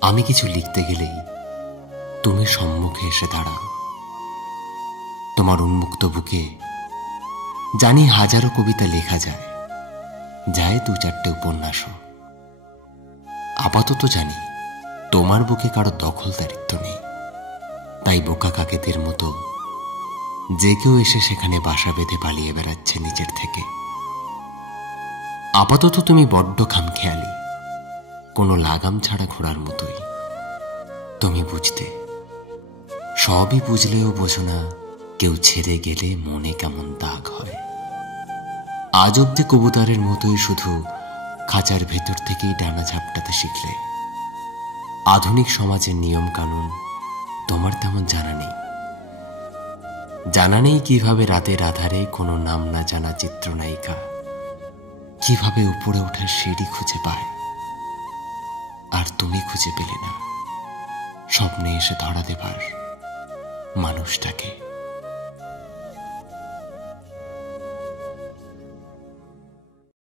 আমি কিছু লিখতে গেলেই তুমি সম্মুখে এসে দাঁড়াও। তোমার উন্মুক্ত বুকে জানি হাজারো কবিতা লেখা যায়, যায় দু চারটে উপন্যাসও। আপাতত জানি তোমার বুকে কারো দখলদারিত্ব নেই, তাই বোকা কাকেদের মতো যে কেউ এসে সেখানে বাসা বেঁধে পালিয়ে বেড়াচ্ছে নিজের থেকে। আপাতত তুমি বড্ড খামখেয়ালি, কোনো লাগাম ছাড়া ঘোড়ার মতোই। তুমি বুঝতে, সবই বুঝলেও বোঝো না কেউ ছেড়ে গেলে মনে কেমন দাগ হয়। আজ অব্দি কবুতরের মতোই শুধু খাঁচার ভেতর থেকেই ডানা ঝাপটাতে শিখলে। আধুনিক সমাজের নিয়ম কানুন তোমার তেমন জানা নেই। জানা নেই কিভাবে রাতের আধারে কোনো নাম না জানা চিত্রনায়িকা কিভাবে উপরে ওঠার সিঁড়ি খুঁজে পায়, আর তুমি খুঁজে পেলে না স্বপ্নে এসে ধরা দেবার মানুষটাকে।